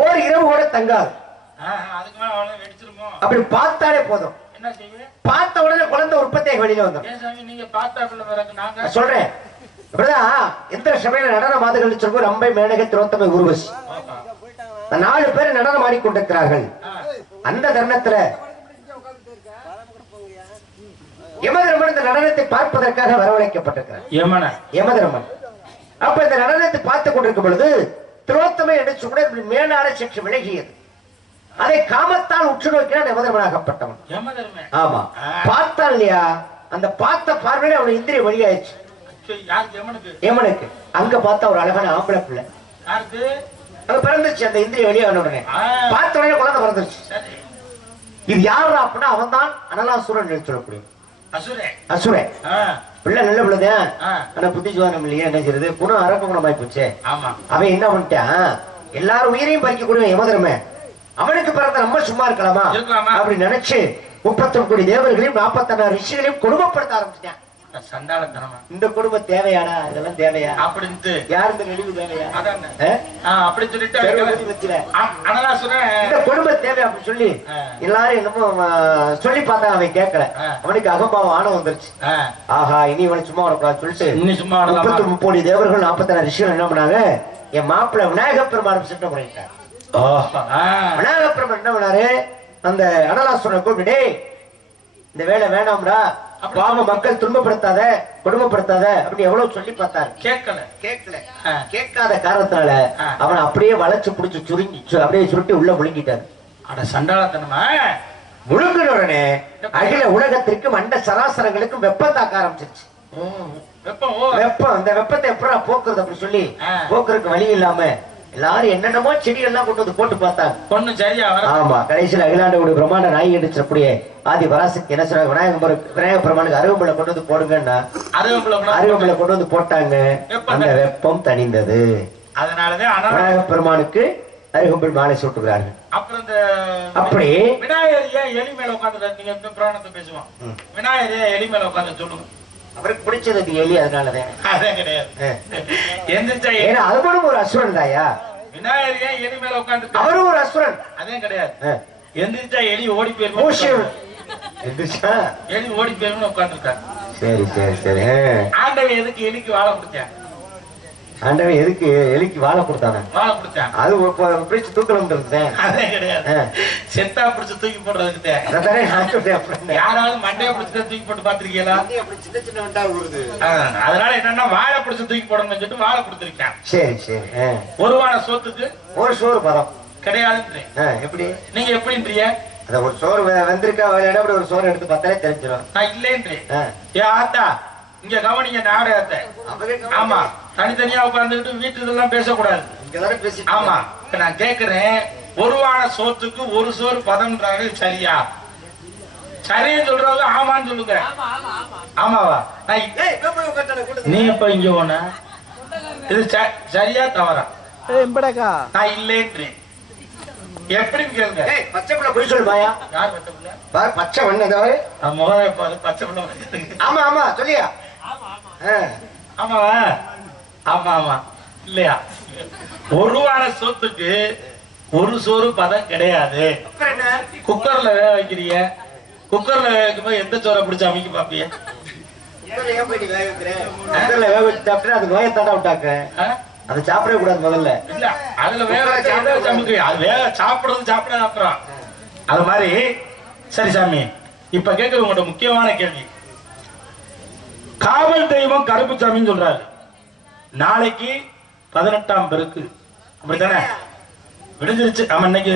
ஓர் இரவு கூட தங்காது. அதுக்கு மேல அவ்வளவு வெடிச்சிருமோ? அப்படி பார்த்தாலே போதும். என்ன செய்வீங்க? பார்த்த உடனே குழந்தை உற்பத்தியாக வெளியில வந்துடும். சாமி நீங்க பார்த்தா பிள்ளை பிறகு நாங்க சொல்றேன். இப்படிதான் எந்த சபையில நடன மாதுகள் சொல்வோம். ரம்பை, மேனகை, திரோத்தமை, ஊர்வசி 4 பேர் நடனம் ஆடிக்கொண்டிருக்கிறார்கள். அந்த தருணத்துல யமதர்மன் இந்த நடனத்தை பார்ப்பதற்காக வரவழைக்கப்பட்டிருக்கிறார். யமதர்மன் அப்ப இந்த நடனத்தை பார்த்துக் கொண்டிருக்கும் பொழுது திரோத்தமை என்று சொல்ல மேலான சற்று விலகியது. அதை காமத்தால் உற்று நோக்கினால் யமதர்மனாகப்பட்டவன். ஆமா, பார்த்தான் இல்லையா? அந்த பார்த்த பார்வையில அவன் இந்திரிய வழியாயிடுச்சு. யமனுக்கு அங்க பார்த்தா ஒரு அழகான ஆம்பளை பிள்ளை அங்க பிறந்துச்சு. அந்த இந்திரிய வெளியான உடனே பார்த்த உடனே குழந்தை பிறந்துச்சு. இது யாரு அப்படின்னா அவன் தான் அனலாசுரன் சொல்லக்கூடிய அசுரன். பிள்ளை நல்ல பிள்ளைதான், ஆனா புத்திஜுவானம் இல்லையா, என்ன செய்யறது? குணம் அரக்க குணமாய் போச்சு. அவன் என்ன பண்ணிட்டான், எல்லாரும் உயிரையும் பறிக்கக்கூடிய யமதர்ம அவனுக்கு பிறந்த நம்ம சும்மா இருக்கலாமா அப்படி நினைச்சு 31 கோடி தேவர்களையும் 46 ரிஷிகளையும் கொடுமைப்படுத்த ஆரம்பிச்சிட்டான். இந்த குடும்பம் தேவையாடா? இதெல்லாம் தேவையா அப்படின்ட்டு யார் இந்த நெளிவு தேவையா அப்படி சொல்லிட்டு இந்த குடும்பம் தேவை அப்படி சொல்லி எல்லாரும் என்னமோ சொல்லி பார்த்தா அவன் கேட்கல. அவனுக்கு அகம்பாவம் ஆணவம் வந்துருச்சு. ஆஹா, இனி இவனை சும்மா வரக்கூடாது சொல்லிட்டு 33 கோடி தேவர்கள் 46 ரிஷிகள் என்ன பண்ணாங்க, என் மாப்பிள்ள விநாயக பெருமானம் சிட்டம் பண்ணிட்டார். விநாயக பெருமான் என்ன பண்ணாரு, அந்த அனலாசுரனை கூப்பிட்டு இந்த வேலை வேணாம்டா, பாவ மக்கள் துன்பப்படுத்தாத கொடுமைப்படுத்தாத அப்படி எவ்வளவு சொல்லி பார்த்தாரு. கேட்காத காரணத்தினால அவன் அப்படியே வளைச்சு புடிச்சு சுருங்கி அப்படியே சுருட்டி உள்ள முழுங்கிட்டாரு. சண்டாளத்தனமா முழுங்கின உடனே அகில உலகத்திற்கும் அண்ட சராசரங்களுக்கும் வெப்பம் தாக்க ஆரம்பிச்சிருச்சு. வெப்பம், இந்த வெப்பத்தை எப்படா போக்குறது அப்படி சொல்லி போக்குறதுக்கு வழி இல்லாம எல்லாரும் என்னென்னமோ செடிகள்லாம் கொண்டு வந்து போட்டு பார்த்தாங்க. சரியா? ஆமா, கடைசியில் அகிலாண்டோட பிரம்மாண்ட நாய் அடிச்சக்கூடிய ஆதி பராசக்தி என்ன சொன்னாங்க, விநாயக பெருமானுக்கு அருகம்புல கொண்டு வந்து போடுங்கன்னா அருகம்புல கொண்டு வந்து போட்டாங்க. அந்த வெப்பம் தணிந்தது. அதனாலதான் விநாயக பெருமானுக்கு அருகம்புல் மாலை சூட்டுகிறார்கள். அப்படி விநாயகர் எலி மேல உட்காந்து நீங்க புராணத்தை பேசுவோம். விநாயகர் எலி மேல உட்காந்து சொல்லுங்க. அவருக்கு பிடிச்சது எலி, அதனாலதான். அதே கிடையாது. ஏன்னா அவரும் ஒரு அசுரன் தாயா. விநாயகர் எலி மேல உட்காந்து அவரும் ஒரு அசுரன். அதே கிடையாது. எந்திரிச்சா எலி ஓடி போயிரும். எலி ஓடி போயிரும் உட்கார்ந்து இருக்காரு. சரி சரி சரி. ஆண்டவன் எதுக்கு எலிக்கு வாழை கொடுத்தான்? ஆண்டவன் எதுக்கு எலிக்கு வாழை கொடுத்தானே? வாழை கொடுத்தான். அது பிடிச்சு தூக்கலாம் இருந்தேன். அதே கிடையாது. செத்தா பிடிச்சு தூக்கி போடுறதுக்கு யாராவது மண்டையை பிடிச்சு தூக்கி போட்டு பாத்திருக்கீங்களா? சின்ன சின்ன வண்டா வருது. அதனால என்னன்னா வாழை பிடிச்சு தூக்கி போடணும்னு சொல்லிட்டு வாழை கொடுத்திருக்கேன். சரி சரி. ஒரு வாழை சோத்துக்கு ஒரு சோறு பதம் கிடையாது. எப்படி நீங்க எப்படின்றீங்க? அத ஒரு சோறு வந்திருக்கா அப்படி ஒரு சோறு எடுத்து பார்த்தாலே தெரிஞ்சிடும். நான் இல்லைன்றேன். ஏன் ஆத்தா இங்க கவனிங்க நாடகத்தை. ஆமா, தனித்தனியா உட்கார்ந்துட்டு வீட்டு இதெல்லாம் பேசக்கூடாது. ஆமா, நான் கேக்குறேன், ஒரு வாழை சோத்துக்கு ஒரு சோறு பதம்ன்றாங்க. சரியா? சரின்னு சொல்றது ஆமான்னு சொல்லுங்க. ஆமாவா? நீ இப்ப இங்க போன இது சரியா தவறா? நான் இல்லைன்றேன். எப்படின்னு கேளுங்க. பச்சை பிள்ளை போய் சொல்லு பாயா. யார் பச்சை பிள்ளை? பச்சை வண்ணதவரு முகம் பச்சை பிள்ளை. ஆமா ஆமா சொல்லியா? ஆமாவா? ஆமா ஆமா இல்லையா? ஒரு வாழை சோத்துக்கு ஒரு சோறு பதம் கிடையாது. குக்கர்ல வேக வைக்கிறீங்க. குக்கர்ல வேக வைக்கும்போது எந்த சோறை பிடிச்சு அமைக்க பாப்பீங்க? அது நோயத்தாண்டா விட்டாக்க அதை சாப்பிடவே கூடாது முதல்ல. இல்ல அதுல வேக சாப்பிட சாமிக்கு அது வேக சாப்பிடுறது அப்புறம் அது மாதிரி. சரி சாமி, இப்ப கேட்கறது உங்களோட முக்கியமான கேள்வி. காவல் தெய்வம் கருப்புசாமின்னு சொல்றாரு. நாளைக்கு 18ஆம் பெருக்கு, அப்படித்தானே? விடுஞ்சிருச்சு. ஆமா, இன்னைக்கு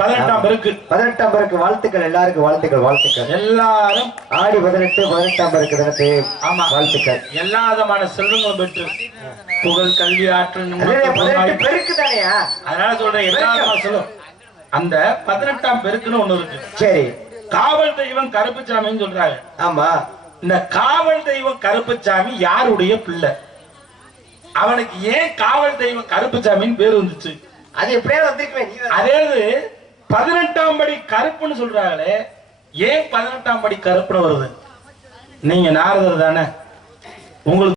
18ஆம் பெருக்கு. 18ஆம் பெருக்கு வாழ்த்துக்கள், எல்லாருக்கும் வாழ்த்துக்கள். எல்லாரும் ஆடி 18 18ஆம் பெருக்கு தினத்தை ஆமா வாழ்த்துக்கள். எல்லா விதமான செல்வங்களும் பெற்று புகழ், கல்வி, ஆற்றல் பெருக்கு தானேயா? அதனால சொல்றேன், எல்லா சொல்லும். அந்த 18ஆம் பெருக்குன்னு ஒண்ணு இருக்கு. சரி. காவல் தெய்வம் கருப்புசாமின்னு சொல்றாங்க. ஆமா. இந்த காவல் தெய்வம் கருப்புசாமி யாருடைய பிள்ளை? அவனுக்கு ஏன் காவல் தெய்வம் கருப்புசாமின்னு பேர் வந்துச்சு? அது எப்படியா வந்திருக்குமே. அதே 18ஆம் படி கருப்புன்னு சொல்றாங்களே, ஏன் 18ஆம் படி கருப்புன்னு வருது? நீங்க நாரதர் தானே, உங்களுக்கு